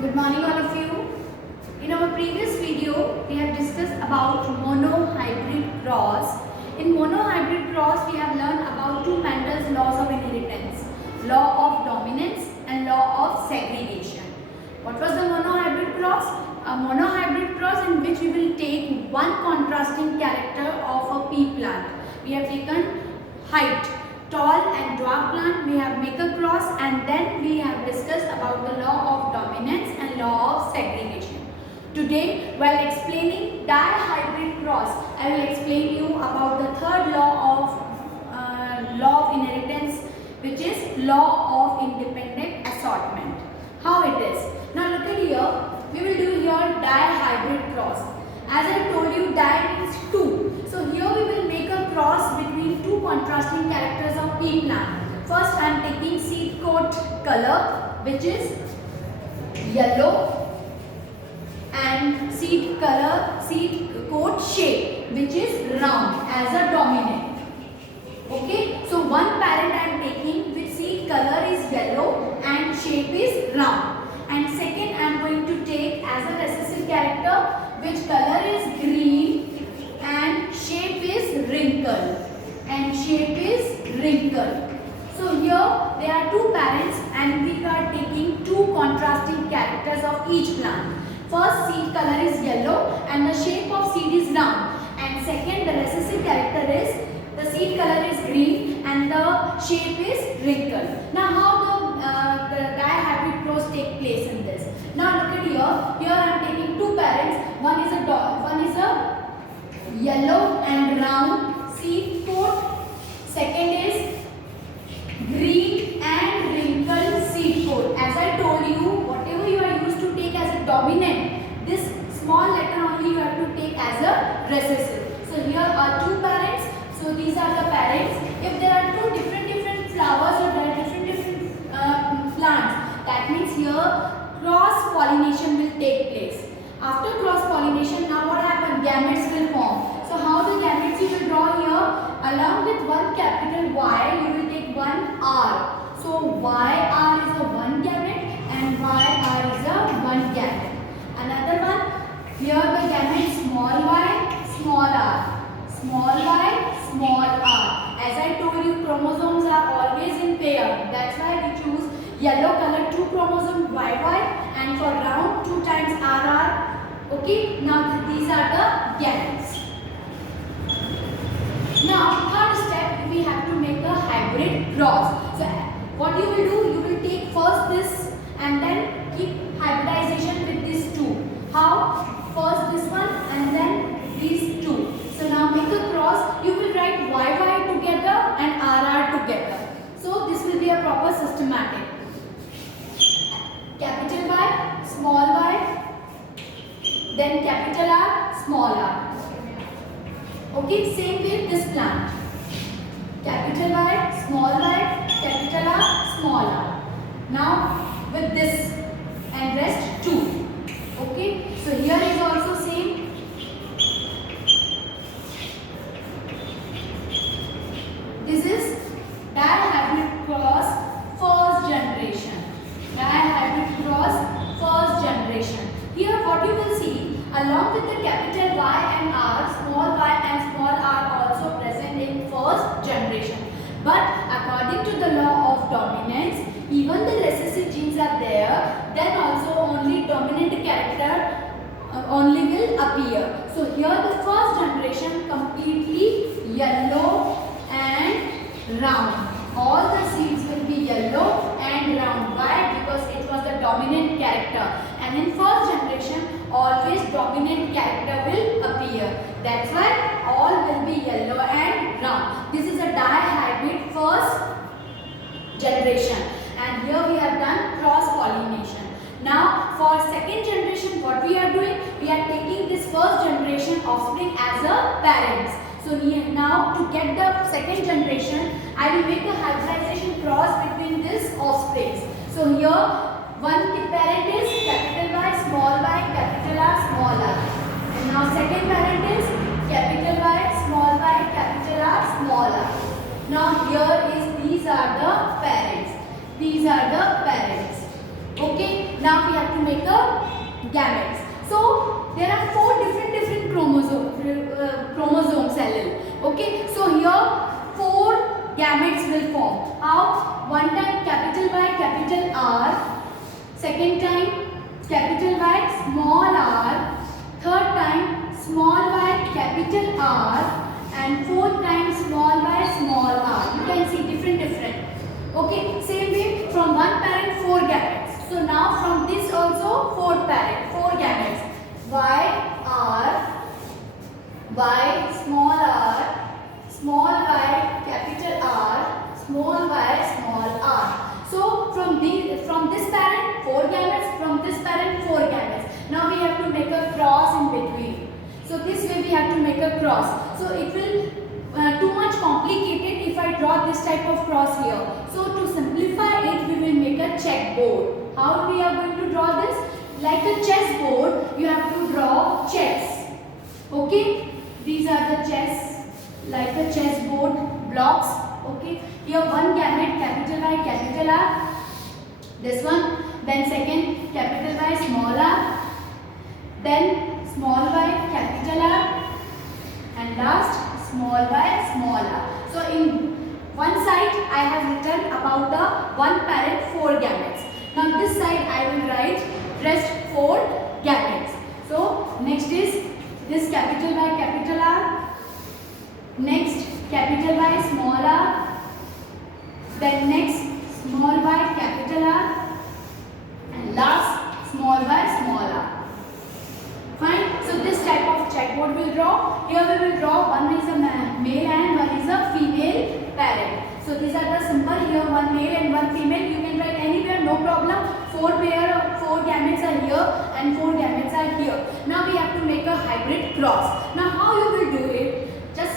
Good morning all of you. In our previous video, we have discussed about monohybrid cross. In monohybrid cross, we have learned about two Mendel's laws of inheritance, law of dominance and law of segregation. What was the monohybrid cross? A monohybrid cross in which we will take one contrasting character of a pea plant. We have taken height, tall and dwarf plant, we have make a cross, and then we have discussed about the law of dominance and law of segregation. Today, while explaining dihybrid cross, I will explain you about the third law of inheritance, which is law of independent assortment. How it is? Now look at here, we will do here dihybrid cross. As I told you, di means two. So here we will make a cross between two contrasting characters of pea plant. First I am taking seed coat color, which is yellow, and seed coat shape, which is round as a dominant. Okay, so one parent I am taking which seed color is yellow and shape is round, and second I am going to take as a recessive character which color is green and shape is wrinkled, So here there are two parents and we are taking two contrasting characters of each plant. First, seed color is yellow and the shape of seed is round, and second, the recessive character is the seed color is green and the shape is wrinkled. Now how the dihybrid cross take place in this? Now look at here. Here I am taking two parents. One is a yellow and round seed coat. Second is green and wrinkled seed coat. As I told you, whatever you are used to take as a dominant, this small letter only you have to take as a recessive. So here are two parents. So these are the parents. If there are two different flowers or there are different plants, that means here cross pollination will take place. After cross pollination, now what happens? Gametes will form. So how the gametes you will draw here? Along with one capital Y, you will take one R. So YR is a one gamete and YR is a one gamete. Another one, here the gamete small y, small r, small y, small r. As I told you, chromosomes are always in pair. That's why we choose yellow color 2 chromosome YY and for round 2 times RR. Okay, now these are the gametes. Now third step, we have to make a hybrid cross. So what you will do, you will take first this and then keep hybridization with these two. How? First this one and then these two. So now make a cross, you will write YY together and RR together. So this will be a proper systematic. Capital Y, small y, then capital R, small r. Okay, same with this plant. Capital Y, small y, capital R, small r. Now with this and rest 2. Okay, so here is also same. This is dihybrid cross first generation. Dihybrid cross first generation. Here what you will see, along with the capital Y and R, small y and small r also present in first generation. But according to the law of dominance, even the recessive genes are there, then also only dominant character only will appear. So here the first generation completely yellow and round. All the seeds will be yellow and round. Why? Because it was the dominant character. And in first generation, always dominant character will appear. That's why all will be yellow and round. This is a dihybrid first generation. And here we have done cross pollination. Now for second generation, what we are doing? We are taking this first generation offspring as a parents. So now to get the second generation, I will make a hybridization cross between this offsprings. So here one parent is capital Y, small y, capital R, small r. And now second parent is capital Y, small y, capital R, small r. Now here is these are the parents. Okay. Now we have to make a gametes. So there are 4 different chromosomes allele. Okay, so here 4 gametes will form. How? One time capital Y, capital R. Second time capital Y, small r. Third time small y, capital R. And fourth time small y, small r. You can see different. Okay, same way from one parent 4 gametes. So now from this also 4 parent, 4 gametes. Y, R, Y, small y, capital R, small y, small r. So from this parent 4 gametes, from this parent 4 gametes. Now we have to make a cross in between. So this way we have to make a cross. So it will too much complicated if I draw this type of cross here. So to simplify it, we will make a checkboard. How we are going to draw this? Like a chessboard, you have to draw chess. Okay, these are the chess, like a chessboard blocks. Okay, here one gamete, capital Y, capital R. This one, then second capital Y, small r. Then small y, capital R. And last small y, small r. So in one side I have written about the one parent 4 gametes. Now this side I will write rest 4 gametes. So next is this capital Y, capital R. Next capital Y, small r. Then next small y, capital R. And last small y, small r. Fine. So this type of checkboard will draw. Here we will draw one is a male and one is a female parent. So these are the symbol. Here one male and one female. You can write anywhere, no problem. 4 gametes are here and 4 gametes are here. Now we have to make a hybrid cross. Now how you will do it? Just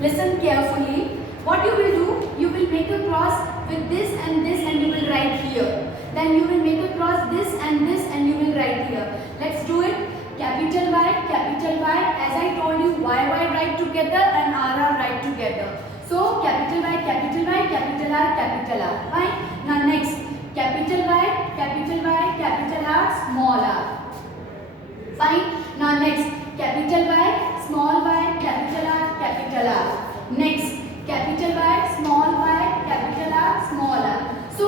listen carefully. What you will do? You will make a cross with this and you will write here. Then you will make a cross this and you will write here. Let's do it. Capital Y, capital Y. As I told you, Y write together and R write together. So capital Y, capital Y, capital R, capital R. Fine. Now next, capital Y, capital Y, capital R, small r. Fine. Now next, capital Y, small y, capital R, capital R. Next, capital Y, small y, capital R, small r. So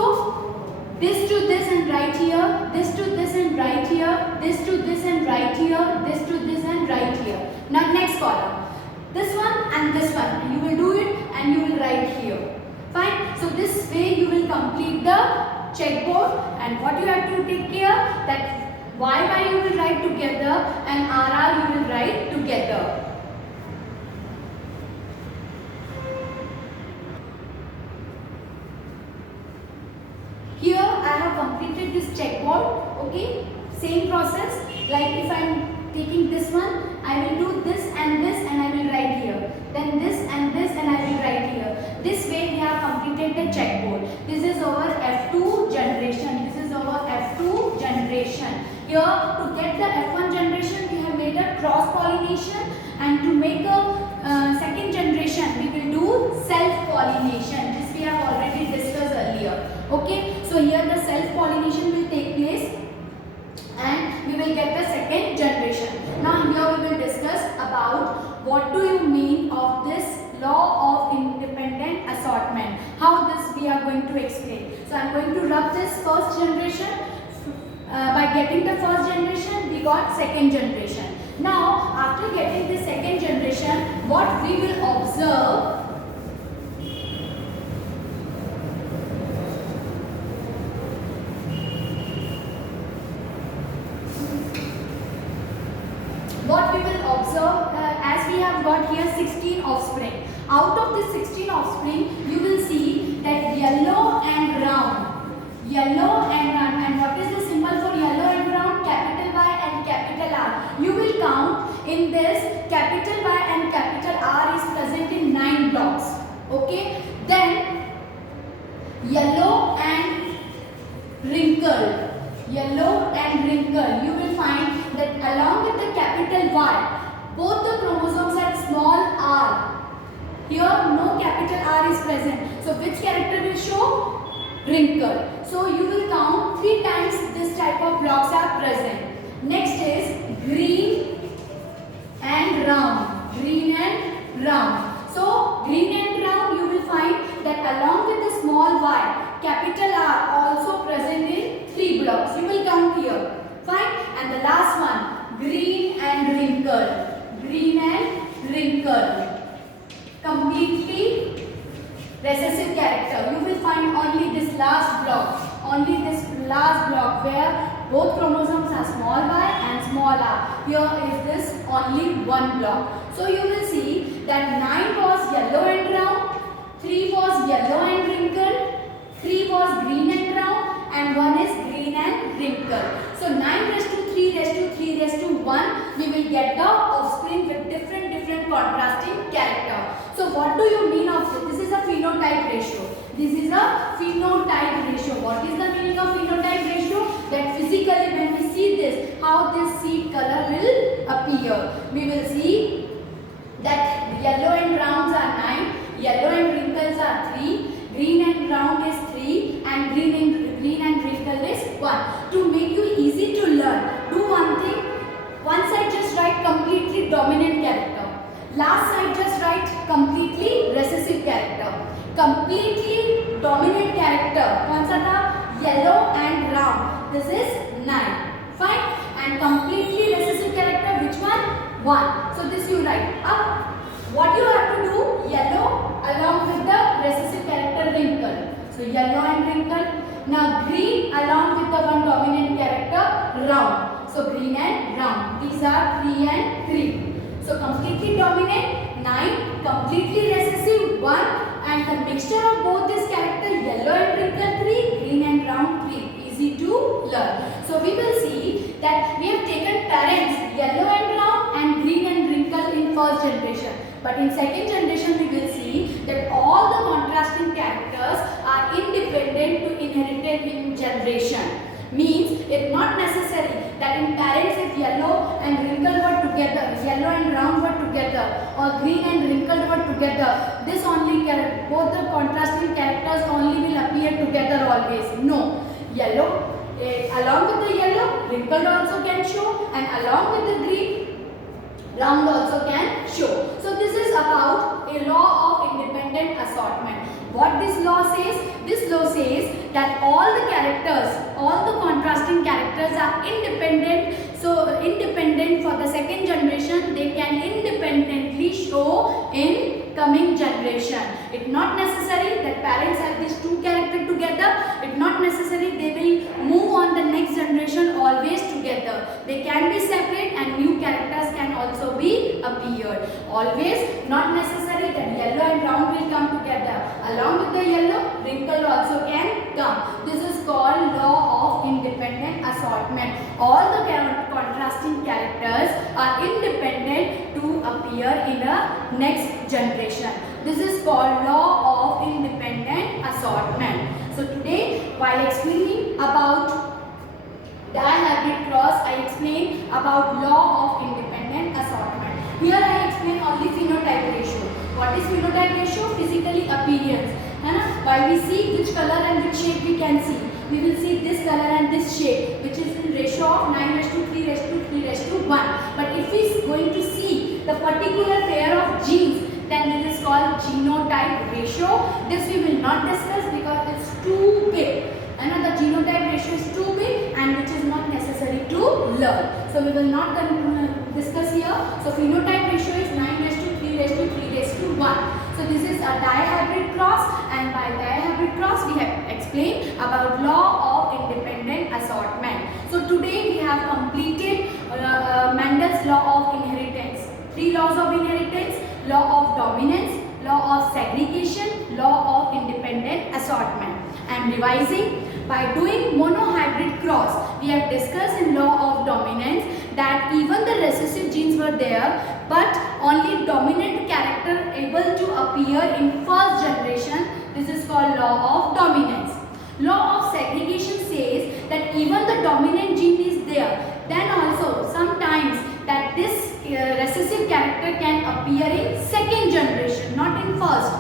this to this and right here, this to this and right here, this to this and right here, this to this and right here. Now next column, this one and this one, and you will do it and you will write here. Fine. So this way you will complete the checkboard, and what you have to take care that Y you will write together and RR you will write together. Here I have completed this checkboard. Okay, same process. Like if I am taking this one, I will do this and I will write here. Then this and I will write here. This way we have completed the checkboard. This is our F2 generation. This is our F2 generation. Here to get the F1 generation we have made a cross pollination, and to make a second generation we will do self pollination. This we have already discussed earlier. Okay, so here the self pollination will take place and we will get the second generation. Now here we will discuss about what do you mean of this law of independent assortment. How this we are going to explain. So I am going to rub this first generation. By getting the first generation we got second generation. Now after getting the second generation, what we will observe, as we have got here 16 offspring. Out of this 16 offspring, you will see that yellow and round. And what is the symbol for yellow and round? Capital Y and capital R. You will count in this capital Y and capital R is present in 9 blocks. Okay. Then yellow and wrinkled. You will find that along with the capital Y, both the chromosomes have small r. Here no capital R is present. So which character will show? Wrinkled. So you will count 3 times this present. Next is green and round. Green and round. So green and round, you will find that along with the small y, capital R also present in 3 blocks. You will count here. Fine. And the last one, green and wrinkle. Green and wrinkle. Completely recessive character. You will find only this last block. Only this last block where both chromosomes are small y and small r. Here is this only one block. So you will see that 9 was yellow and round, 3 was yellow and wrinkled, 3 was green and round, and 1 is green and wrinkled. So 9 raised to 3 raised to 3 raised to 1, we will get the offspring with different contrasting character. So what do you mean of this? This is a phenotype ratio. This is a phenotype ratio. What is the meaning of phenotype ratio? That physically when we see this, how this seed color will appear. We will see that yellow and rounds are 9, yellow and wrinkles are 3, green and round is 3, and green and wrinkle is 1. To make you easy to learn, do one thing. One side just write completely dominant character. Last side just write completely recessive character. Completely dominant character. कौन सा था? Yellow and round. This is 9. Fine. And completely recessive character, which one? 1. So this you write. Up. What you have to do? Yellow along with the recessive character wrinkle. So yellow and wrinkle. Now green along with the one dominant character round. So green and round. These are 3 and 3. So completely dominant 9, completely recessive 1, and the mixture of both this character yellow and wrinkle 3, green and round 3. Easy to learn. So we will see that we have taken parents yellow and round and green and wrinkle in first generation. But in second generation we will see that all the contrasting characters are independent to inherited in generation. Means it's not necessary that in parents if yellow and wrinkle were together, yellow and round were together, or green and wrinkled were together, this only both the contrasting characters only will appear together always. No, yellow along with the yellow, wrinkled also can show, and along with the green, round also can show. So this is about a law of independent assortment. What this law says? This law says that all the characters, all the contrasting characters are independent. So independent for the second generation, they can independently show in coming generation. It's not necessary that parents have these two characters together. It's not necessary they will move on the next generation always together. They can be separate and new characters can also be appeared. Always not necessary that yellow and round will come together. Along with the yellow, wrinkle also can come. This is called law of independent assortment. All the contrasting characters are independent to appear in a next generation. This is called law of independent assortment. So today, while explaining about dihybrid cross, I explain about law of independent assortment. Here I explain only phenotype ratio. What is phenotype ratio? Physically appearance. While we see which color and which shape we can see. We will see this color and this shape, which is in ratio of 9:3:3:1. But if we are going to see the particular pair of genes, then this is called genotype ratio. This we will not discuss because it's too big. The genotype ratio is too big and which is not necessary to learn. So we will not discuss here. So phenotype ratio is 9:3:3:1. So this is a dihybrid cross, and by dihybrid cross we have explained about law of independent assortment. So today we have completed Mendel's law of inheritance. 3 laws of inheritance: law of dominance, law of segregation, law of independent assortment. I am revising. By doing monohybrid cross, we have discussed in law of dominance that even the recessive genes were there, but only dominant character able to appear in first generation. This is called law of dominance. Law of segregation says that even the dominant gene is there, then also sometimes that this recessive character can appear in second generation, not in first.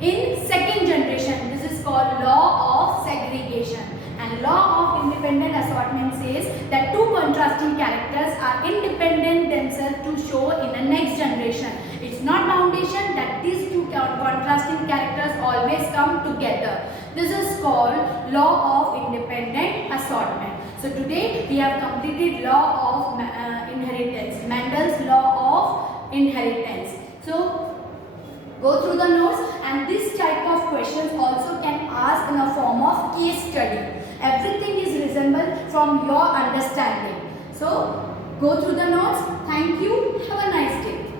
In second generation, this is called law of segregation. And law of independent assortment assortment says that two contrasting characters are independent themselves to show in the next generation. It's not foundation that these two contrasting characters always come together. This is called law of independent assortment. So today we have completed law of inheritance, Mendel's law of inheritance. So go through the notes, and this type of questions also can ask in a form of case study. Everything is resembled from your understanding. So go through the notes. Thank you. Have a nice day.